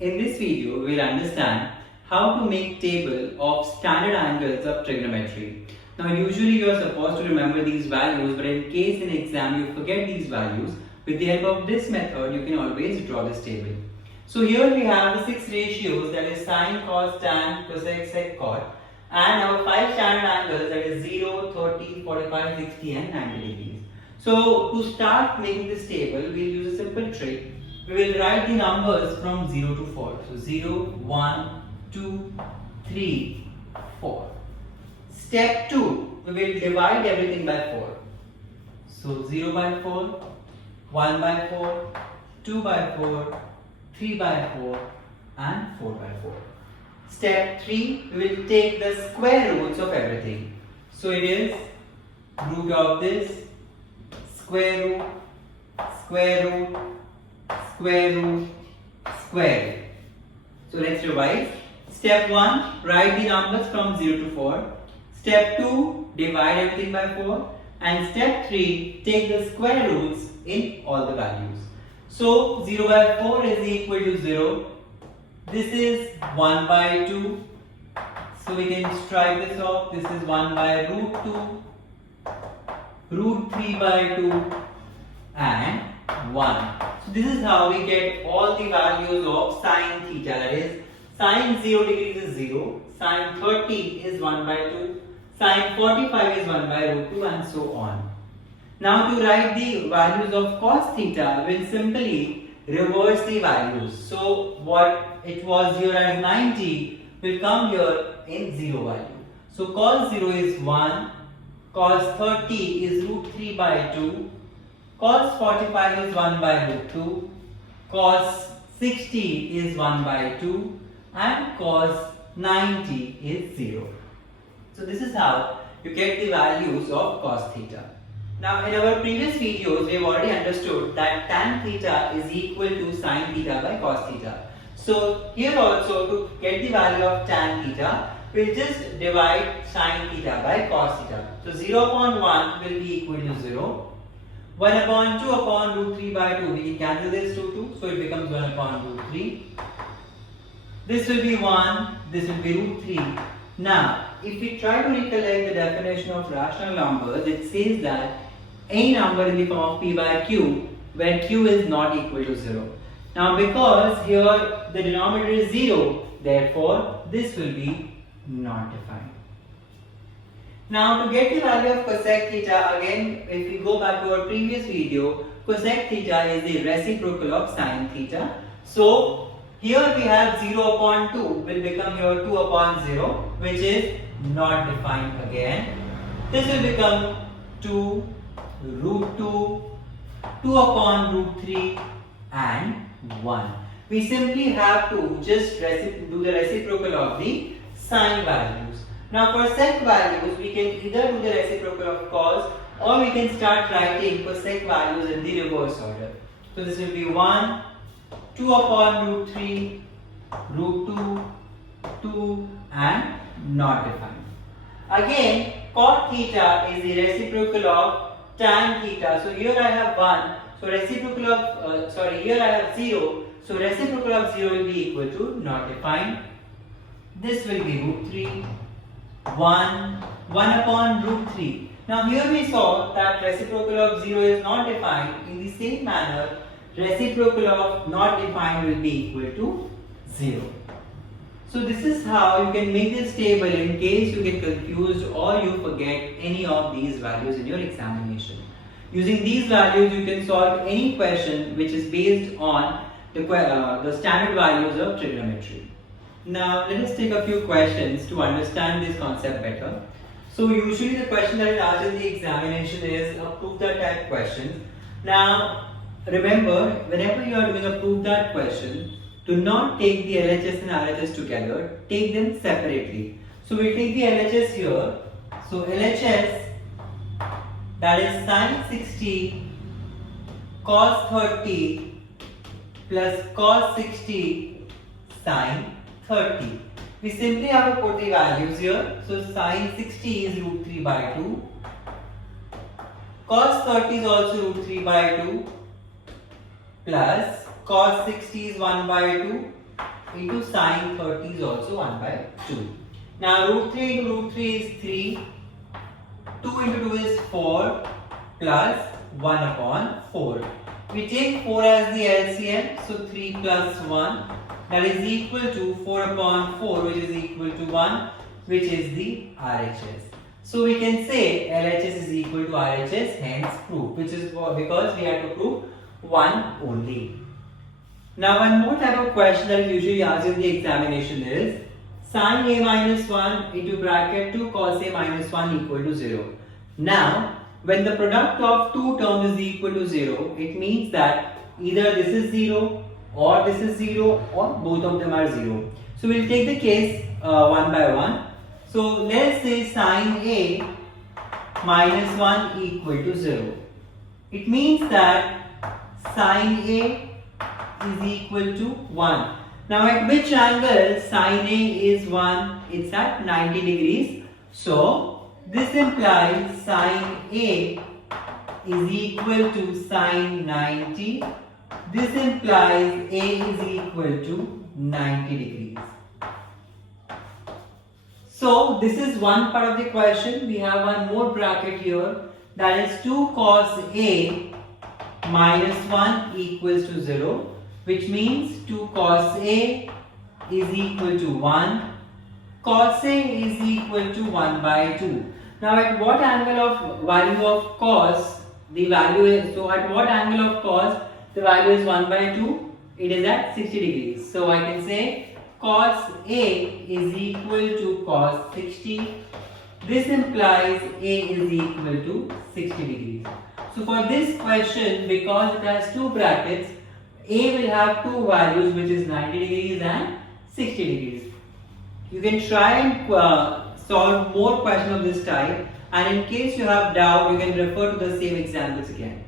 In this video, we will understand how to make table of standard angles of trigonometry. Now, usually you are supposed to remember these values, but in case in exam you forget these values, with the help of this method, you can always draw this table. So here we have the 6 ratios, that is sine, cos, tan, cosec, sec, cot, and our 5 standard angles, that is 0, 30, 45, 60 and 90 degrees. So to start making this table, we will use a simple trick. We will write the numbers from 0 to 4. So 0, 1, 2, 3, 4. Step 2, we will divide everything by 4. So 0 by 4, 1 by 4, 2 by 4, 3 by 4 and 4 by 4. Step 3, we will take the square roots of everything. So it is root of this, square root, square root, square root, square root. So let's revise. Step 1, write the numbers from 0 to 4. Step 2, divide everything by 4. And step 3, take the square roots in all the values. So 0 by 4 is equal to 0. This is 1 by 2. So we can strike this off. This is 1 by root 2, root 3 by 2 and 1. So this is how we get all the values of sine theta. That is, sine 0 degrees is 0, sine 30 is 1 by 2, sine 45 is 1 by root 2 and so on. Now to write the values of cos theta, we'll simply reverse the values. So what it was here as 90 will come here in 0 value. So cos 0 is 1, cos 30 is root 3 by 2, cos 45 is 1 by root 2, cos 60 is 1 by 2 and cos 90 is 0. So this is how you get the values of cos theta. Now in our previous videos we have already understood that tan theta is equal to sine theta by cos theta. So here also to get the value of tan theta, we will just divide sine theta by cos theta. So 0 upon 1 will be equal to 0. 1 upon 2 upon root 3 by 2, we can cancel this 2, so it becomes 1 upon root 3. This will be 1, this will be root 3. Now, if we try to recollect the definition of rational numbers, it says that any number in the form of p by q, where q is not equal to 0. Now, because here the denominator is 0, therefore this will be not defined. Now to get the value of cosec theta, again if we go back to our previous video, cosec theta is the reciprocal of sine theta. So here we have 0 upon 2 will become here 2 upon 0, which is not defined again. This will become 2 root 2, 2 upon root 3 and 1. We simply have to just do the reciprocal of the sine values. Now for sec values, we can either do the reciprocal of cos or we can start writing cosec values in the reverse order. So this will be 1, 2 upon root 3, root 2, 2 and not defined. Again, cot theta is the reciprocal of tan theta. So here I have 1, so reciprocal of, here I have 0, so reciprocal of 0 will be equal to not defined. This will be root 3. 1 upon root 3. Now here we saw that reciprocal of 0 is not defined. In the same manner, reciprocal of not defined will be equal to 0. So this is how you can make this table in case you get confused or you forget any of these values in your examination. Using these values you can solve any question which is based on the standard values of trigonometry. Now let us take a few questions to understand this concept better. So usually the question that is asked in the examination is a prove that type question. Now remember, whenever you are doing a prove that question, do not take the LHS and RHS together, take them separately. So we take the LHS here. So LHS, that is sine 60 cos 30 plus cos 60 sine 30. We simply have to put the values here. So sine 60 is root 3 by 2. Cos 30 is also root 3 by 2. Plus cos 60 is 1 by 2 into sine 30 is also 1 by 2. Now root 3 into root 3 is 3. 2 into 2 is 4 plus 1 upon 4. We take 4 as the LCM, so 3 plus 1, that is equal to 4 upon 4, which is equal to 1, which is the RHS. So we can say LHS is equal to RHS, hence proof, which is because we have to prove 1 only. Now one more type of question that is usually asked in the examination is sin a minus 1 into bracket 2 cos a minus 1 equal to 0. Now when the product of two terms is equal to 0, it means that either this is 0 or this is 0 or both of them are 0. So we'll take the case one by one. So let's say sin a minus 1 equal to 0. It means that sin a is equal to 1. Now at which angle sin a is 1? It's at 90 degrees. So this implies sin a is equal to sin 90. This implies a is equal to 90 degrees. So this is one part of the question. We have one more bracket here, that is 2 cos a minus 1 equals to 0, which means 2 cos a is equal to 1. Cos a is equal to 1 by 2. Now at what angle of value of cos the value is, so at what angle of cos the value is 1 by 2? It is at 60 degrees. So I can say cos a is equal to cos 60. This implies a is equal to 60 degrees. So for this question, because it has two brackets, a will have two values, which is 90 degrees and 60 degrees. You can try and solve more questions of this type, and in case you have doubt, you can refer to the same examples again.